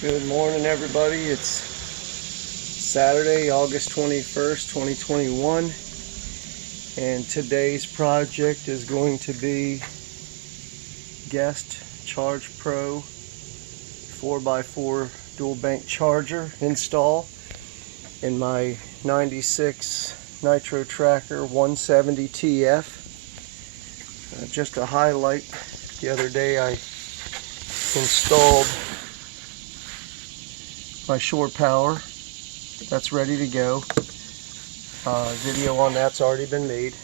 Good morning, everybody. It's Saturday, August 21st, 2021, and today's project is going to be G.A.F.T Charge Pro 4x4 dual bank charger install in my 96 Nitro Tracker 170 TF. Just to highlight, the other day I installed my shore power. That's ready to go. Video on that's already been made.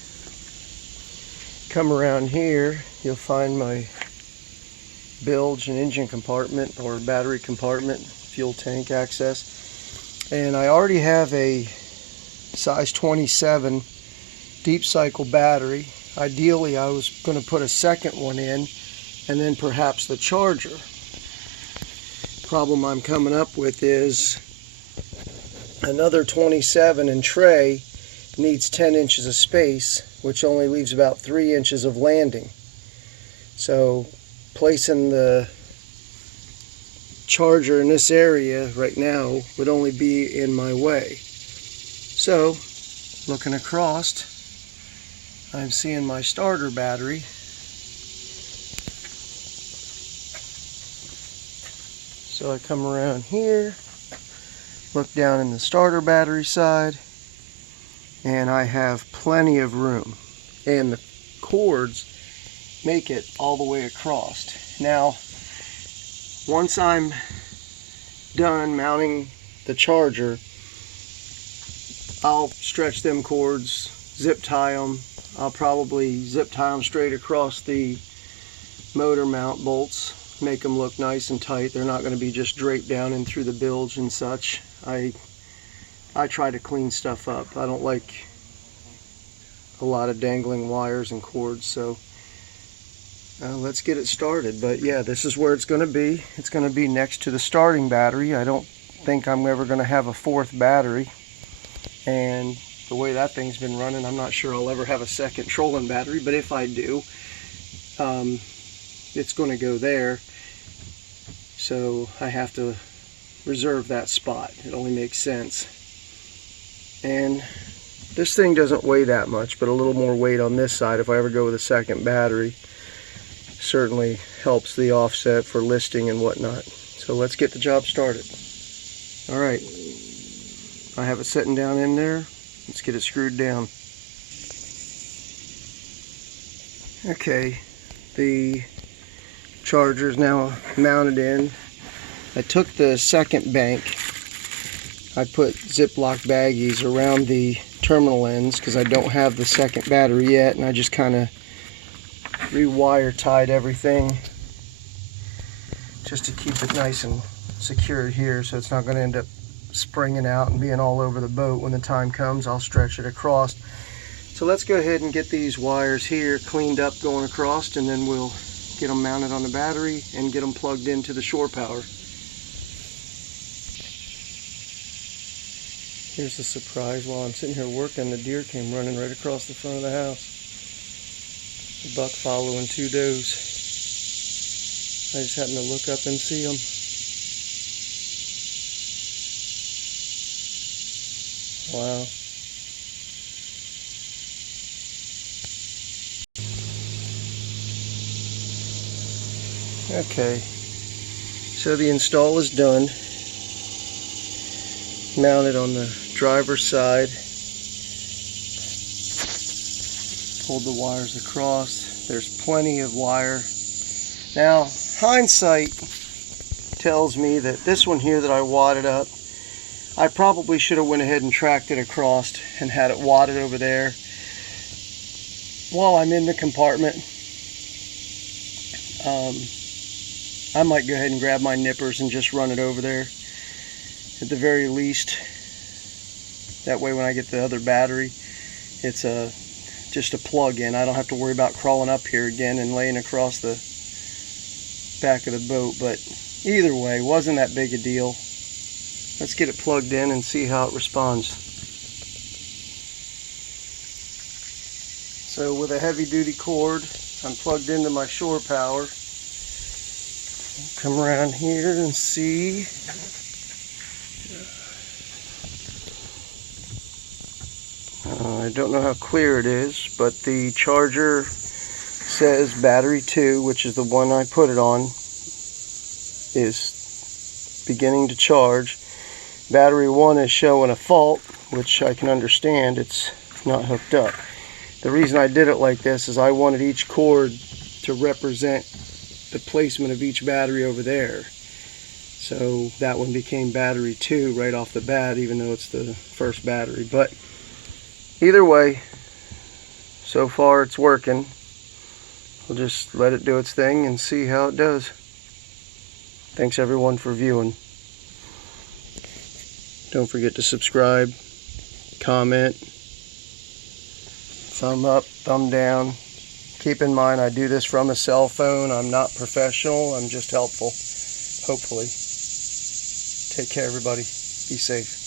Come around here, you'll find my bilge and engine compartment or battery compartment, fuel tank access. And I already have a size 27 deep cycle battery. Ideally, I was going to put a second one in and then perhaps the charger. Problem I'm coming up with is another 27 and tray needs 10 inches of space, which only leaves about 3 inches of landing. So placing the charger in this area right now would only be in my way. So looking across, I'm seeing my starter battery. So I come around here, look down in the starter battery side, and I have plenty of room. And the cords make it all the way across. Now, once I'm done mounting the charger, I'll stretch them cords, zip tie them. I'll probably zip tie them straight across the motor mount bolts. Make them look nice and tight. They're not going to be just draped down in through the bilge and such. I try to clean stuff up. I don't like a lot of dangling wires and cords, so let's get it started. But yeah, this is where it's going to be. It's going to be next to the starting battery. I don't think I'm ever going to have a fourth battery, and the way that thing's been running, I'm not sure I'll ever have a second trolling battery, but if I do, it's going to go there, so I have to reserve that spot. It only makes sense. And this thing doesn't weigh that much, but a little more weight on this side if I ever go with a second battery certainly helps the offset for listing and whatnot. So let's get the job started. Alright, I have it sitting down in there. Let's get it screwed down. Okay, the charger is now mounted in. I took the second bank. I put Ziploc baggies around the terminal ends because I don't have the second battery yet, and I just kind of rewire tied everything just to keep it nice and secure here, so it's not going to end up springing out and being all over the boat. When the time comes, I'll stretch it across. So let's go ahead and get these wires here cleaned up going across, and then we'll get them mounted on the battery and get them plugged into the shore power. Here's the surprise. While I'm sitting here working, the deer came running right across the front of the house. The buck following two does. I just happened to look up and see them. Wow. Okay, so the install is done. Mounted on the driver's side. Pulled the wires across. There's plenty of wire. Now, hindsight tells me that this one here that I wadded up, I probably should have went ahead and tracked it across and had it wadded over there. While I'm in the compartment, I might go ahead and grab my nippers and just run it over there at the very least. That way when I get the other battery, it's just a plug-in. I don't have to worry about crawling up here again and laying across the back of the boat. But either way, wasn't that big a deal. Let's get it plugged in and see how it responds. So with a heavy-duty cord, I'm plugged into my shore power. Come around here and see. I don't know how clear it is, but the charger says battery 2, which is the one I put it on, is beginning to charge. Battery 1 is showing a fault, which I can understand. It's not hooked up. The reason I did it like this is I wanted each cord to represent the placement of each battery over there. So that one became battery 2 right off the bat, even though it's the first battery. But either way, so far it's working. We'll just let it do its thing and see how it does. Thanks everyone for viewing. Don't forget to subscribe, comment, thumb up, thumb down. Keep in mind I do this from a cell phone. I'm not professional, I'm just helpful, hopefully. Take care everybody. Be safe.